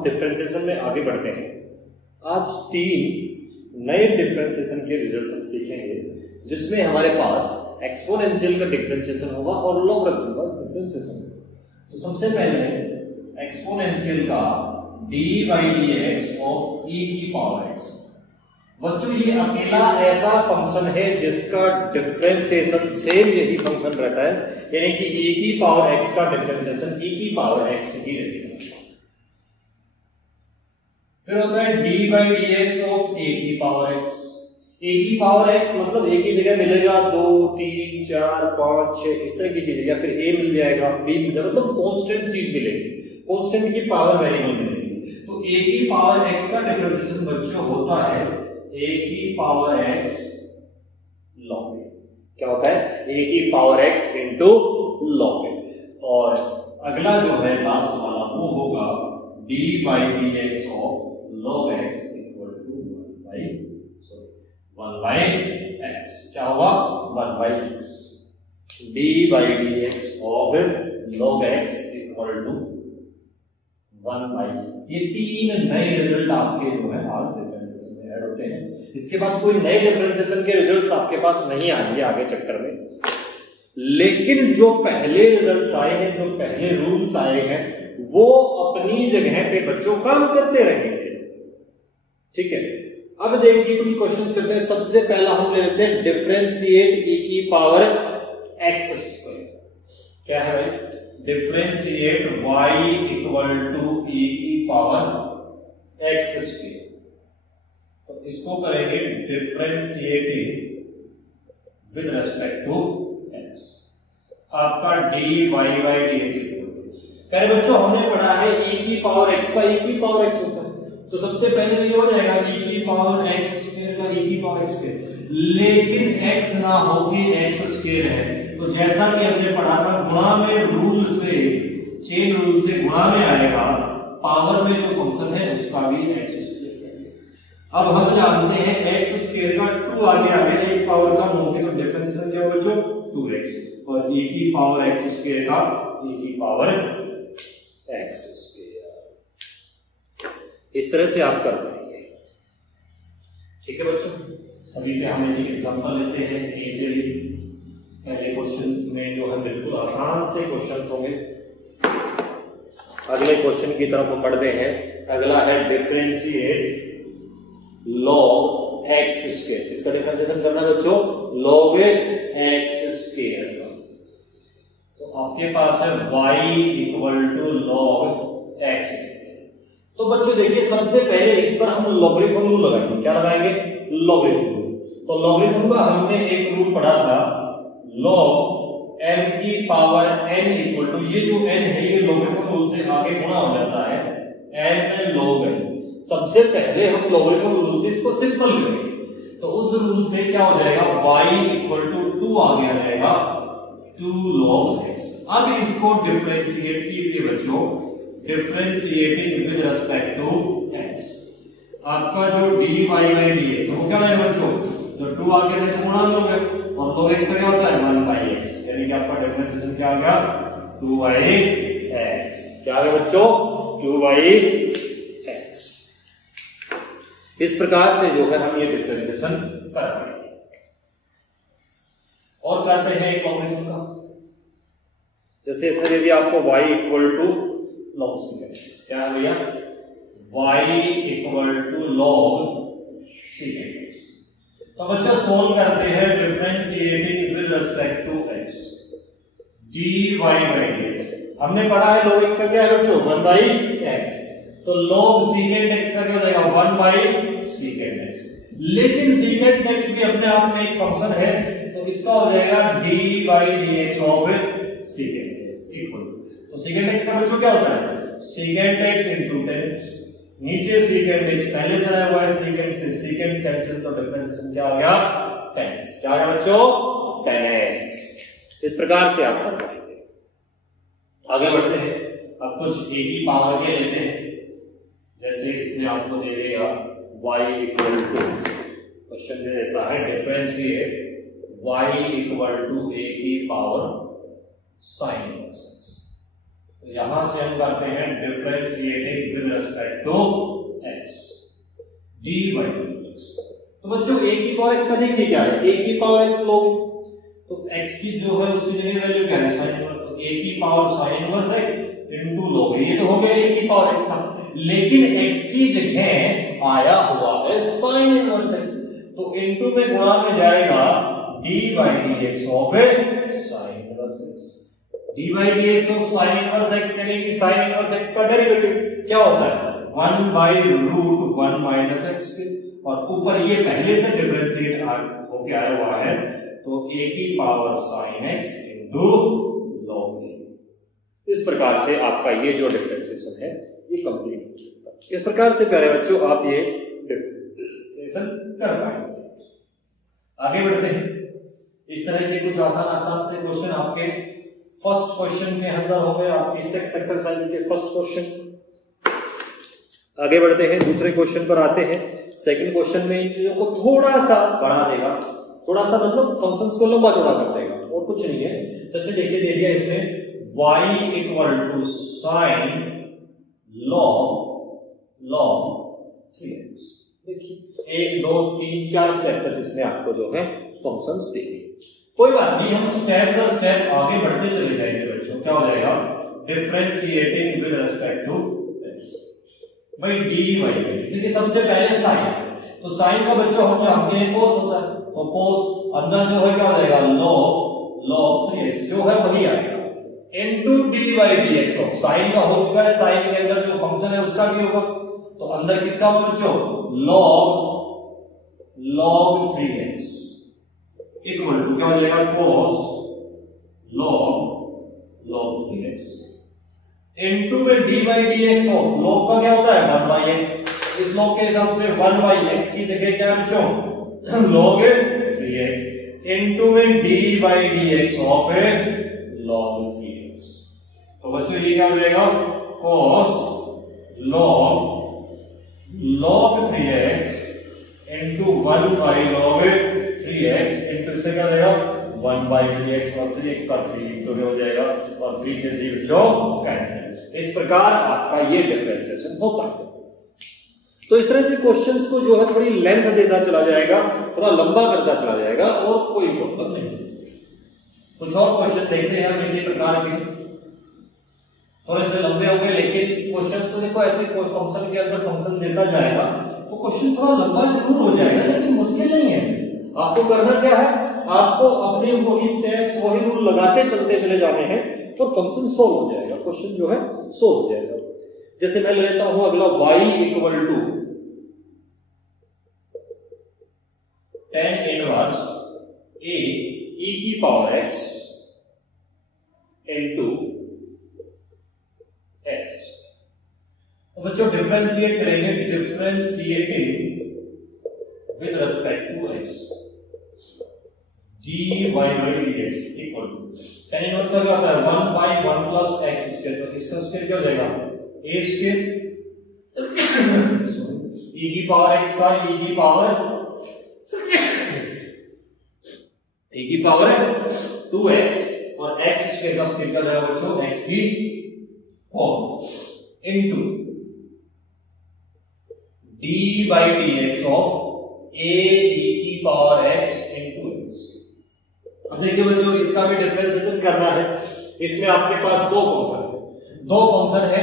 हम डिफरेंशिएशन में आगे बढ़ते हैं। आज 3 नए डिफरेंशिएशन के रिजल्ट हम सीखेंगे, जिसमें हमारे पास एक्सपोनेंशियल का डिफरेंशिएशन होगा और लॉगरिथम का डिफरेंशिएशन होगा। तो सबसे पहले एक्सपोनेंशियल का d/dx ऑफ e की पावर x। बच्चों ये अकेला ऐसा फंक्शन है जिसका डिफरेंशिएशन सेम यही फंक्शन रहता है, यानी कि e की पावर x का डिफरेंशिएशन e की पावर x ही रहेगा। फिर होता है d/dx ऑफ a की पावर x। a की पावर x मतलब a की जगह मिलेगा 2, 3, 4, 5, 6 इस तरह की चीजें, या फिर a मिल जाएगा, b मिल जाएगा, मतलब कांस्टेंट चीज मिलेगी, कांस्टेंट की पावर वेरिएबल मिलेगी। तो a की पावर x का डिफरेंशिएशन बच्चों होता है a की पावर x log a। क्या होता है? a की power x into log a। और अगला जो है लास्ट वाला वो होगा d/dx of log x equal to 1 by x। क्या होगा? 1 by x। d/dx of log x equal to 1 by x। ये 3 नए रिजल्ट आपके जो है आज डिफरेंशिएशन में ऐड होते हैं। इसके बाद कोई नए डिफरेंशिएशन के रिजल्ट्स आपके पास नहीं आएंगे आगे चैप्टर में, लेकिन जो पहले रिजल्ट्स आए हैं, जो पहले रूल्स आए हैं, वो अपनी जगह पे बच्चों काम करते रहेंगे। ठीक है, अब देखिए कुछ क्वेश्चंस करते हैं। सबसे पहला हम ले लेते हैं डिफरेंशिएट e की पावर x स्क्वायर। क्या है भाई? Differentiate y equal to e की पावर x स्क्वायर। तो इसको करेंगे differentiating with respect to x। आपका dy/dx। कह रहे बच्चों हमने पढ़ा है e की पावर x का e की पावर x होता है, तो सबसे पहले तो ये हो जाएगा e की पावर x स्क्वायर का e की पावर x स्क्वायर, लेकिन x ना होके x स्क्वायर है। तो जैसा कि हमने पढ़ा था गुणा में रूल से, चेन रूल से गुणा में आएगा, पावर में जो फंक्शन है उसका भी x स्क्वायर। अब हम जानते हैं x स्क्वायर का 2 आगे आ गया, एक पावर का होंगे तो डिफरेंशिएशन क्या होगा बच्चों? 2x, और e की पावर x स्क्वायर का e की पावर x स्क्वायर। इस तरह से आप कर पाएंगे। ठीक है बच्चों, सभी पे हम एक एग्जांपल लेते हैं ए से डी। पहले क्वेश्चन में जो है बिल्कुल आसान से क्वेश्चंस होंगे। अगले क्वेश्चन की तरफ हम बढ़ते हैं। अगला है डिफरेंशिएट log x स्क्वायर। इसका डिफरेंशिएशन करना है बच्चों log x स्क्वायर का। तो आपके पास है y equal to log x square. तो बच्चों देखिए सबसे पहले इस पर हम लॉगरिथम रूल लगाएंगे। क्या लगाएंगे? Logarithm rule. तो लॉगरिथम का हमने एक रूल पढ़ा था, log m की पावर n इक्वल टू, ये जो n है ये लॉगरिथम रूल से आगे गुणा हो जाता है n log n। सबसे पहले हम लॉगरिथम रूल से इसको सिंपल करेंगे, तो उस रूल से क्या हो जाएगा? y इक्वल टू 2 आगे आ जाएगा 2 log x। अब इसको डिफरेंशिएट कीजिए बच्चों, differentiating with respect to x। आपका जो dy/dx वो क्या है बच्चों? तो 2 आगे है तो गुणा में हो गया, और log x का क्या होता है? 1 by x, यानी कि आपका डिफरेंशिएशन क्या आ गया? 2 by x। क्या आ गया बच्चों? 2 by x। इस प्रकार से जो है हम ये डिफरेंशिएशन कर रहे हैं। और करते हैं एक लॉगरिथम का। जैसे सर यदि आपको y equal to log secant, क्या है भैया? y equal to log secant। तो बच्चा सोल्व करते हैं differentiating with respect to x। dy/dx हमने पढ़ा है log x का क्या है बच्चों? 1 by x। तो log secant x का क्या हो जाएगा? 1 by secant x। लेकिन secant x भी अपने आप में एक फंक्शन है, तो इसका हो जाएगा d/dx of secant x equal to, तो secant x का बच्चों क्या होता है? secant x into tan x। नीचे secant x पहले से आया हुआ है, secant से secant कैंसिल, तो डिफरेंशिएशन क्या हो गया? tan x। क्या आ गया बच्चों? tan x। इस प्रकार से आप कर पाएंगे। आगे बढ़ते हैं। अब कुछ a की पावर के लेते हैं। जैसे इसमें आपको दे देगा y इक्वल टू, क्वेश्चन दे देता है differentiate y equal to a की पावर sin x। तो यहां से हम करते हैं differentiating with respect to x dy dx। तो बच्चों a की पावर x का देखिए क्या है, a की पावर x लोग तो x की जो है उसकी जगह वैल्यू क्या है sin इनवर्स, तो a की power sin inverse x into लोग, ये तो हो गया a की पावर x का, लेकिन x की जगह आया हुआ है sin इनवर्स x, तो इनटू में गुणा में जाएगा d by dx of sin inverse x। d by dx of sin inverse x यानी कि sin इनवर्स x का डेरिवेटिव क्या होता है 1 by रूट 1 माइनस x, और ऊपर ये पहले से डिफरेंशिएट होके आया हुआ है, तो a की power sin x into log a। इस प्रकार से आपका ये जो डिफरेंशिएशन है ये कंप्लीट होगा। इस प्रकार से प्यारे बच्चों आप ये डिफरेंशिएशन कर पाएंगे। आगे बढ़ते हैं, इस तरह के कुछ आसान से क्वेश्चन आपके फर्स्ट क्वेश्चन के अंदर हो गए, आपकी सेक्स एक्सरसाइज के फर्स्ट क्वेश्चन। आगे बढ़ते हैं, दूसरे क्वेश्चन पर आते हैं। सेकंड क्वेश्चन में इन चीजों को थोड़ा सा बढ़ा देगा, थोड़ा सा मतलब फंक्शंस को लंबा चौड़ा कर देगा और कुछ नहीं है। जैसे देखिए दे दिया इसमें y equal to sine log 3x। देखिए 1 2 3 4 स्टेप तक इसमें आपको जो है फंक्शंस दे दिए। कोई बात नहीं, हम स्टेप बाय स्टेप आगे बढ़ते चले जाएंगे बच्चों। क्या हो जाएगा differentiating with respect to x भाई dy देखिए सबसे पहले साइन, तो साइन का बच्चों हम जानते हैं कोस होता है, तो कोस अंदर जो है क्या हो जाएगा log 3x जो है वही आएगा into dy dx of sine का हो चुका है, साइन के अंदर जो फंक्शन है उसका भी होगा, तो अंदर किसका होगा बच्चों log 3x इक्वल टू क्या हो जाएगा cos log 3x इनटू में dy dx ऑफ log का क्या होता है 1 by x, इस log के हिसाब से 1 by x की जगह क्या है बच्चों log 3x इनटू में dy dx of log 3x। तो बच्चों ये क्या हो जाएगा cos log 3x into 1 by log 3x into से क्या हो जाएगा 1 by 3x और 3x का 3 तो हो जाएगा और 3 से 3 जो कैंसिल। इस प्रकार आपका ये डिफरेंशिएशन हो पाएगा। तो इस तरह से क्वेश्चंस को जो है थोड़ी लेंथ देता चला जाएगा, थोड़ा लंबा करता चला जाएगा और कोई प्रॉब्लम नहीं। कुछ और क्वेश्चन देखते हैं हम इसी प्रकार के, थोड़े से लंबे होंगे लेकिन क्वेश्चंस को देखो ऐसे कोई फंक्शन के अंदर फंक्शन देता जाएगा तो क्वेश्चन थोड़ा लंबा जरूर हो जाएगा लेकिन मुश्किल नहीं है। आपको करना क्या है, आपको अपने वही स्टेप्स वही रूल लगाते चलते चले जाने हैं और फंक्शन सोल्व हो जाएगा, क्वेश्चन जो है सोल्व हो जाएगा। जैसे मैं लेता हूं अगला y equal to tan inverse a e की पावर x इनटू x। तो बच्चों डिफरेंशिएट करेंगे, differentiating with respect to x dy by dx equal to tan inverse का क्या होता है 1 by 1 plus x स्क्वायर, तो इसका स्क्वायर क्या हो जाएगा a स्क्वायर e की पावर x का e की पावर 2x और x स्क्वायर का स्क्वायर क्या हो जाएगा बच्चों x की 4 into d by dx of a e की पावर x इनटू x। अब देखिए बच्चों इसका भी डिफरेंशिएशन करना है। इसमें आपके पास दो फंक्शन है,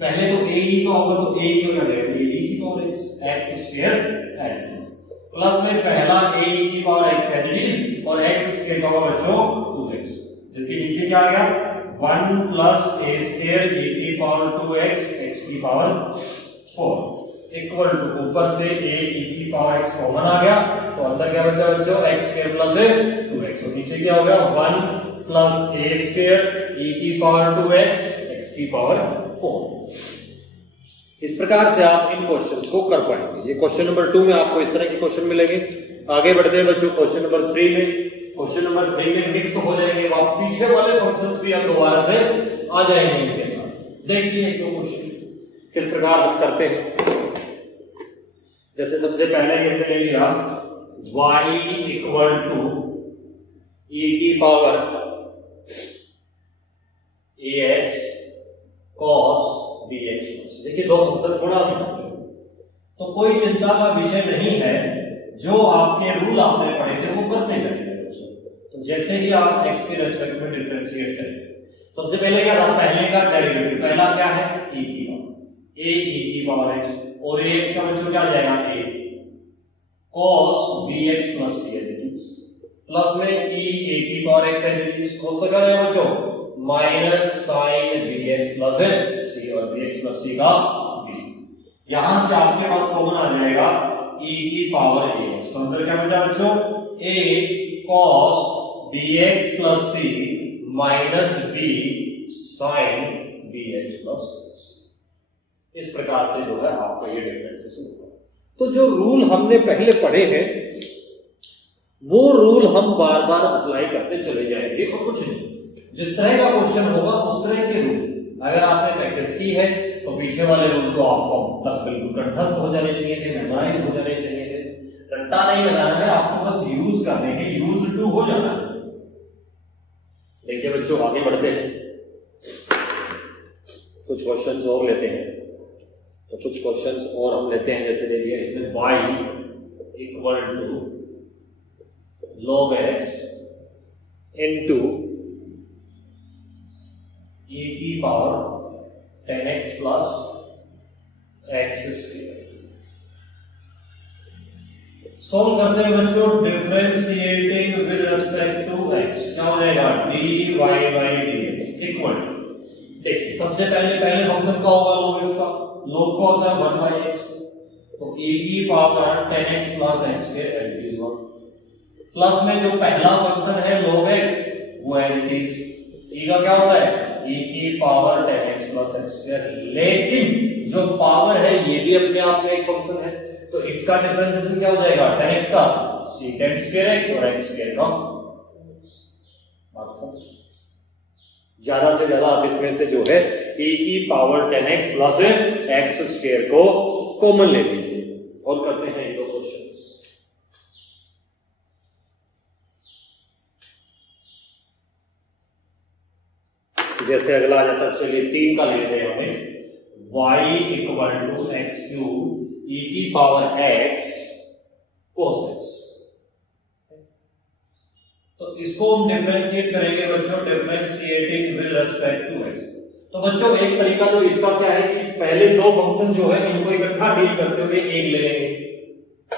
पहले तो a e का होगा तो a e का क्या जाएगा a e की power x square as plus में पहला a e की पावर x एज और x स्क्वायर का होगा बच्चों 2x, जबकि नीचे क्या आ गया 1 प्लस a स्क्वायर e की पावर 2x x की पावर 4 इक्वल टू ऊपर से a e की पावर x कॉमन आ गया तो अंदर क्या बचा बच्चों x स्क्वायर प्लस 2x और नीचे क्या हो गया 1 प्लस a स्क्वायर e की पावर 2x x की पावर 4। इस प्रकार से आप इन क्वेश्चंस को कर पाएंगे। ये क्वेश्चन नंबर 2 में आपको इस तरह के क्वेश्चन मिलेंगे। आगे बढ़ते हैं बच्चों क्वेश्चन नंबर 3 में। क्वेश्चन नंबर 3 में मिक्स हो जाएंगे, आप पीछे वाले फंक्शंस भी अब दोबारा से आ जाएंगे इनके साथ। देखिए दो क्वेश्चंस किस प्रकार हम करते हैं। जैसे सबसे पहले ये हमने ले लिया y इक्वल टू e की power ax cos bx plus, देखिए दो फंक्शन गुणा में, तो कोई चिंता का विषय नहीं है, जो आपके रूल आपने पढ़े थे वो करते जाएंगे बच्चों। तो जैसे ही आप x के रेस्पेक्ट में डिफरेंशिएट करेंगे, सबसे पहले क्या था, पहले का डेरिवेटिव, पहला क्या है e की पावर x, और ax का बच्चों क्या जाएगा a cos bx plus c, plus में a की पावर x है, cos का क्या जाएगा बच्चों minus sin bx plus c, और bx प्लस c का b। यहां से आपके पास कॉमन आ जाएगा e की पावर ax, तो अंदर क्या बचा बच्चों a cos bx plus c minus b sin bx plus c। इस प्रकार से जो है आपका ये डिफरेंशिएशन होगा। तो जो रूल हमने पहले पढ़े हैं वो रूल हम बार बार अप्लाई करते चले जाएंगे, और कुछ नहीं, जिस तरह का क्वेश्चन होगा उस तरह के रूल अगर आपने प्रैक्टिस की है तो पीछे वाले रूल तो आपको तक बिल्कुल कंठस्थ हो जाने चाहिए थे, मेमोराइज हो जाने चाहिए थे, रट्टा नहीं लगाना है आपको, बस यूज करने के, यूज टू हो जाना है। देखिए बच्चों आगे बढ़ते हैं, कुछ क्वेश्चंस और लेते हैं। तो कुछ क्वेश्चंस और हम लेते हैं, जैसे दे दिया इसमें y equal to log x into e की power 10x plus x square. Solve करते हैं बच्चों, differentiating with respect to x, क्या हो जाएगा dy बाई dx इक्वल, देखिए सबसे पहले फंक्शन का होगा log x का, log का होता है 1 बाई x, तो e की पावर 10x प्लस x के एलजीब्रा, प्लस में जो पहला फंक्शन है log x वो है e का क्या होता है e की power 10x plus x square, लेकिन जो पावर है ये भी अपने आप में एक फंक्शन है, तो इसका डिफरेंशिएशन क्या हो जाएगा 10x का secant स्क्वायर x और x स्क्वायर का, ज्यादा से ज्यादा आप इसमें से जो है e की power 10x plus x square को कॉमन ले लीजिए, और करते हैं दो क्वेश्चन। जैसे अगला आ जाता, चलिए 3 का लेते हैं हमें, y equal to x cube e की पावर x cos x, तो इसको हम डिफरेंशिएट करेंगे बच्चों, differentiating with respect to x। तो बच्चों एक तरीका जो इसका क्या है कि पहले दो फंक्शन जो है इनको इकट्ठा डील करते हुए एक ले लेंगे,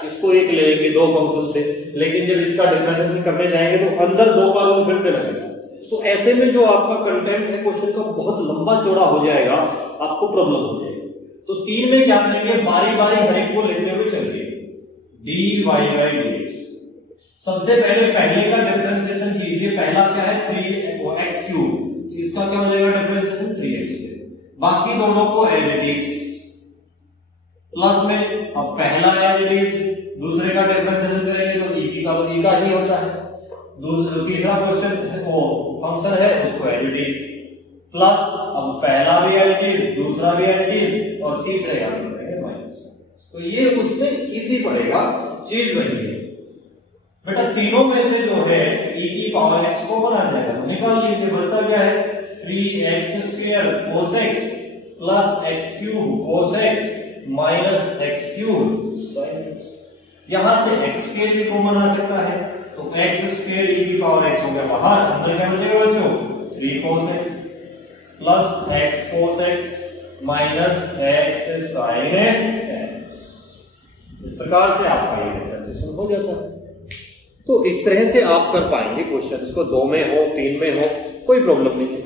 इसको एक ले लेंगे दो फंक्शन से, लेकिन जब इसका डिफरेंशिएशन करने जाएंगे तो अंदर दो का रूल फिर से लगेगा, तो ऐसे में जो आपका कंटेंट है क्वेश्चन का बहुत लंबा चौड़ा हो जाएगा, आपको प्रॉब्लम हो जाएगी। तो 3 में क्या करेंगे, बारी बारी हर एक को लेते हुए चलिए, dy बाई dx। सबसे पहले का डिफरेंशिएशन कीजिए, पहला क्या है 3x क्यूब, तो इसका क्या हो जाएगा डिफरेंशिएशन 3x, बाकी दोनों को एज इट इज, प्लस में अब पहला एज इट इज, दूसरे का डिफरेंशिएशन करेंगे तो e का ही होता है, तीसरा क्वेश्चन वो फंक्शन है उसको एज इट इज, प्लस अब पहला भी एज इट इज, दूसरा भी एज इट इज, और तीसरे का भी करेंगे माइनस, तो ये उससे इजी पड़ेगा, चीज वही है बेटा। तीनों में से जो है e की पावर x को बना जाएगा, तो निकाल लीजिए, बचता क्या है 3x square cos x plus x cube cos x minus x cube sin x, यहां से x स्क्वायर भी कॉमन आ सकता है, तो x स्क्वायर e की पावर x हो गया बाहर, अंदर क्या बचेगा बच्चों 3 cos x plus x cos x minus x sin x, इस प्रकार से आपका ये डिफरेंशिएशन हो जाता है। तो इस तरह से आप कर पाएंगे क्वेश्चन को, 2 में हो 3 में हो कोई प्रॉब्लम नहीं है।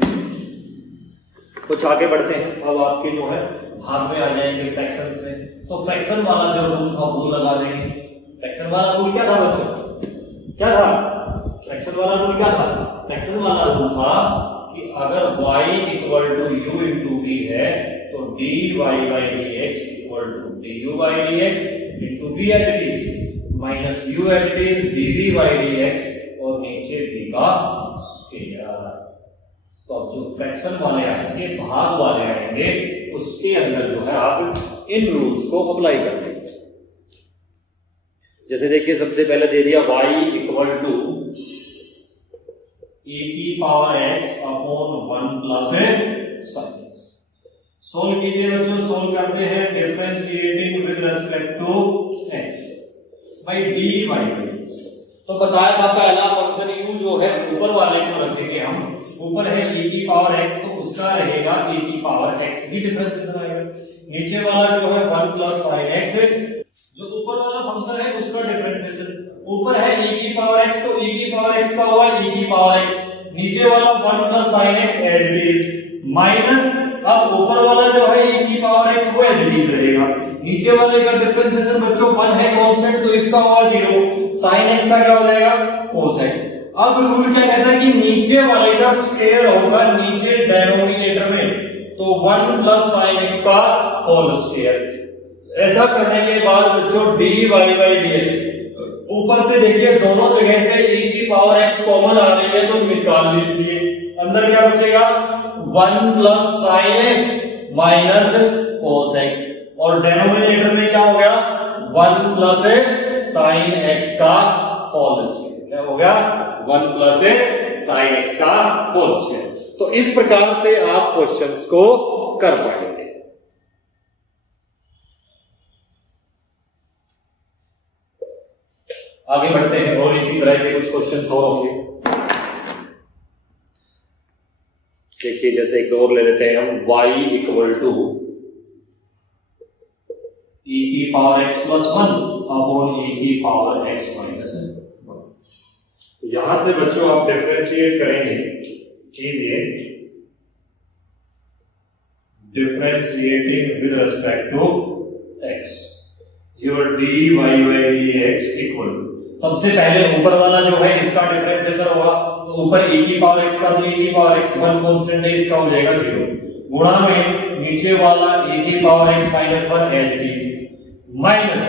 कुछ आगे बढ़ते हैं, अब आपके जो है भाग में आ जाएंगे फ्रैक्शंस में, तो फ्रैक्शन वाला जो रूल था वो लगा देंगे। फ्रैक्शन वाला रूल क्या था बच्चों, क्या था फ्रैक्शन वाला रूल, क्या था फ्रैक्शन वाला रूल था कि अगर y equal to u into v है तो dy by dx equal to du by dx into v as it is minus u as it is dv by dx, और नीचे v का स्क्वायर। तो अब जो फ्रैक्शन वाले आएंगे, भाग वाले आएंगे, उसके अंदर जो है आप इन रूल्स को अप्लाई कर देंगे। जैसे देखिए सबसे पहले दे दिया y इक्वल टू e की power x upon 1 plus sin x, solve कीजिए बच्चों, सोल्व करते हैं differentiating with respect to x by dy by dx। तो बताया था पहला फंक्शन u जो है ऊपर वाले को रखेंगे हम, ऊपर है e की पावर x तो उसका रहेगा e की पावर x की डिफरेंशिएशन आएगा। नीचे वाला जो है 1 प्लस sin x है, जो ऊपर वाला फंक्शन है उसका डिफरेंशिएशन, ऊपर है e की पावर x तो e की पावर x का हुआ e की पावर x, नीचे वाला 1 plus sin x as it is minus, अब ऊपर वाला जो है e की पावर x वो एज इट इज रहेगा, नीचे वाले का डिफरेंशिएशन बच्चों 1 है कांस्टेंट तो इसका होगा 0, sin x का क्या हो जाएगा cos x। अब रूल क्या कहता है कि नीचे वाले का स्क्वायर होगा नीचे डिनोमिनेटर में, तो 1 प्लस sin x का होल स्क्वायर। ऐसा करने के बाद बच्चों dy बाय dx, ऊपर से देखिए दोनों जगह से e की पावर x कॉमन आ रही है तो निकाल लीजिए, अंदर क्या बचेगा 1 plus sin x minus cos x, और डिनोमिनेटर में क्या हो गया 1 प्लस sin x का होल स्क्वायर, क्या हो गया 1 प्लस sin x का होल स्क्वायर। तो इस प्रकार से आप क्वेश्चंस को कर पाएंगे। आगे बढ़ते हैं और इसी तरह के कुछ क्वेश्चंस और होंगे। देखिए जैसे एक और ले लेते हैं हम, y इक्वल टू e की power x plus 1 upon e की पावर x माइनस 1। यहां से बच्चों आप डिफरेंशिएट करेंगे, कीजिए differentiating with respect to x, your dy by dx equal to, सबसे पहले ऊपर वाला जो है इसका डिफरेंशिएशन होगा, तो ऊपर e की पावर x का तो e की पावर x 1 कांस्टेंट है, इसका हो जाएगा 0, गुणा में नीचे वाला e की power x minus 1 as it is, minus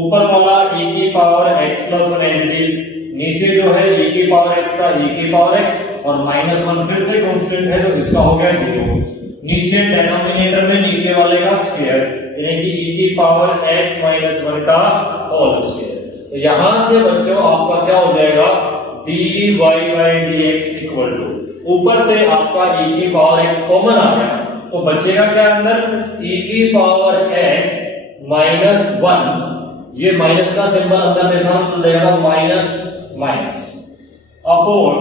ऊपर वाला e की power x plus 1 as it is, नीचे जो है e की पावर x का e की पावर x और माइनस 1 फिर से कांस्टेंट है तो इसका हो गया 0, नीचे डिनोमिनेटर में नीचे वाले का स्क्वायर यानी कि e की पावर x माइनस 1 का होल स्क्वायर। तो यहां से बच्चों आपका क्या हो जाएगा dy by dx equal to, ऊपर से आपका e की पावर x कॉमन आ गया तो बचेगा क्या अंदर e की पावर x माइनस 1, ये माइनस का सिंबल अंदर में सामने बदल देगा माइनस माइनस अपॉन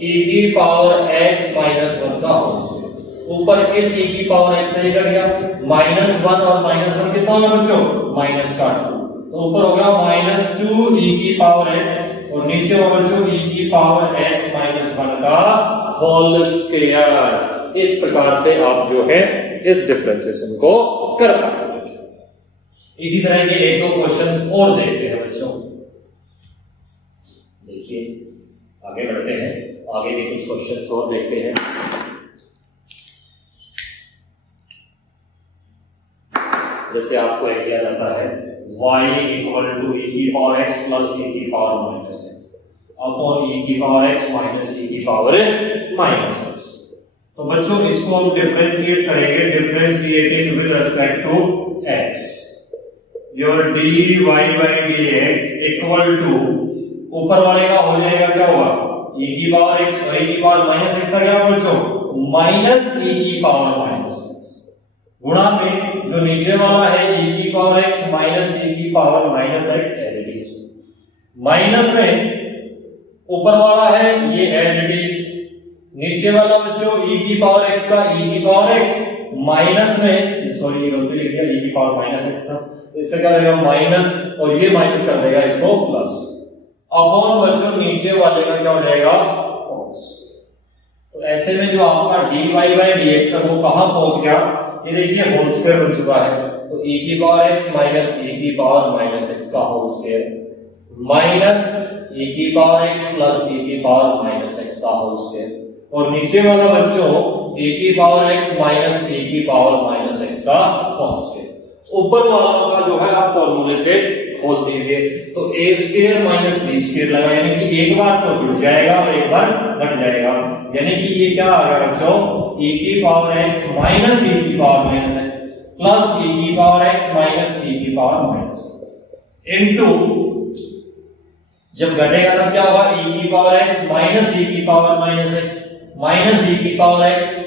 e की पावर x माइनस 1 का होल स्क्वायर। ऊपर इस e की पावर x से कट गया, माइनस 1 और माइनस 1 कितना होगा बच्चों माइनस का 2, तो ऊपर होगा माइनस 2 e की पावर x और नीचे होगा जो e की पावर x माइनस 1 का होल स्क्वायर। इस प्रकार से आप जो है इस डिफरेंशिएशन को कर पाएंगे। इसी तरह के एक दो क्वेश्चंस और देखते हैं बच्चों। देखिए आगे बढ़ते हैं, आगे भी कुछ क्वेश्चंस और देखते हैं। जैसे आपको आइडिया रहता है y इक्वल टू e की पावर x प्लस e की power minus x upon e की पावर x माइनस e की पावर माइनस x। तो बच्चों इसको हम डिफरेंशिएट करेंगे, differentiating with respect to x, your dy by dx equal to, ऊपर वाले का हो जाएगा क्या होगा e की पावर x और e की पावर माइनस x का क्या होगा बच्चों माइनस e की पावर माइनस x, गुणा में जो नीचे वाला है e की पावर x माइनस e की power minus x as it is, minus में ऊपर वाला है ये एज इट इज, नीचे वाला बच्चों e की पावर x का e की पावर x माइनस में, सॉरी ये गलती लिख दिया, e की पावर माइनस x था, इससे क्या रहेगा माइनस और ये माइनस कर देगा इसको प्लस, अपॉन बच्चों नीचे वाले का क्या हो जाएगा cos। तो ऐसे में जो आपका dy बाय dx है वो कहां पहुंच गया, ये देखिए होल स्क्वायर बन चुका है, तो e की पावर x माइनस e की पावर माइनस x का होल स्क्वायर माइनस e की पावर x प्लस e की पावर माइनस x का होल स्क्वायर, और नीचे वाला बच्चों e की पावर x माइनस e की पावर माइनस x का होल स्क्वायर। ऊपर वाला का जो है आप फॉर्मूले से खोल दीजिए, तो a square minus b square लगा, यानी कि एक बार तो जुड़ जाएगा और एक बार घट जाएगा, यानी कि ये क्या आ गया बच्चों e की पावर x माइनस e की power minus x plus e की पावर x माइनस e की पावर माइनस x इनटू, जब घटेगा तब क्या होगा e की पावर x माइनस e की power minus x minus e की पावर x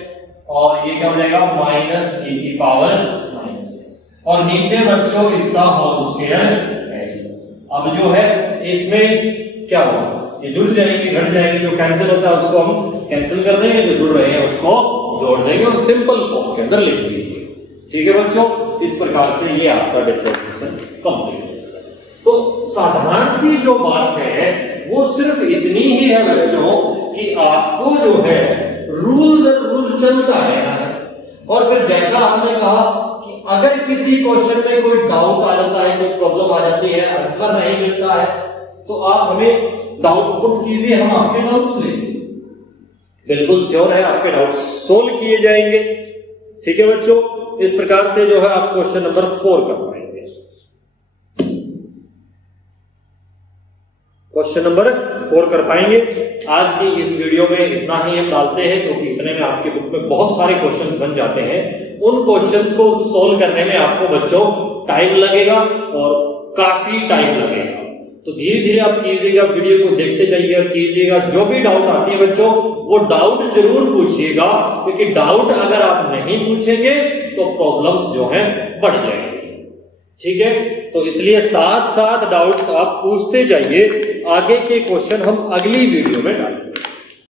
और ये क्या हो जाएगा माइनस ए की पावर माइनस एक्स, और नीचे बच्चों इसका होल स्क्वायर है। अब जो है इसमें क्या होगा, ये जुड़ जाएंगे घट जाएंगे, जो कैंसिल होता है उसको हम कैंसिल कर देंगे, जो जुड़ रहे हैं उसको जोड़ देंगे और सिंपल फॉर्म के अंदर लिख दीजिए। ठीक है बच्चों, इस प्रकार से ये आपका डिफरेंशिएशन कंप्लीट है। तो साधारण सी जो बात है वो सिर्फ इतनी ही है बच्चों कि आपको जो है रूल दर रूल चलता रहना है। और फिर जैसा हमने कहा कि अगर किसी क्वेश्चन में कोई डाउट आ जाता है, कोई प्रॉब्लम आ जाती है, आंसर नहीं मिलता है, तो आप हमें डाउट पुट कीजिए, हम आपके डाउट्स लेंगे। बिल्कुल श्योर है आपके डाउट्स सोल्व किए जाएंगे। ठीक है बच्चों, इस प्रकार से जो है आप क्वेश्चन नंबर 4 कर पाएंगे। क्वेश्चन नंबर 4 कर पाएंगे। आज की इस वीडियो में इतना ही हम डालते हैं, क्योंकि इतने में आपके बुक में बहुत सारे क्वेश्चंस बन जाते हैं। उन क्वेश्चंस को सोल्व करने में आपको बच्चों टाइम लगेगा और काफी टाइम लगेगा। तो धीरे धीरे आप कीजिएगा, वीडियो को देखते जाइएगा, कीजिएगा। जो भी डाउट आती है बच्चों वो डाउट जरूर पूछिएगा, क्योंकि डाउट अगर आप नहीं पूछेंगे तो प्रॉब्लम्स जो हैं बढ़ जाएंगी। ठीक है, तो इसलिए साथ साथ डाउट्स आप पूछते जाइए। आगे के क्वेश्चन हम अगली वीडियो में डालेंगे।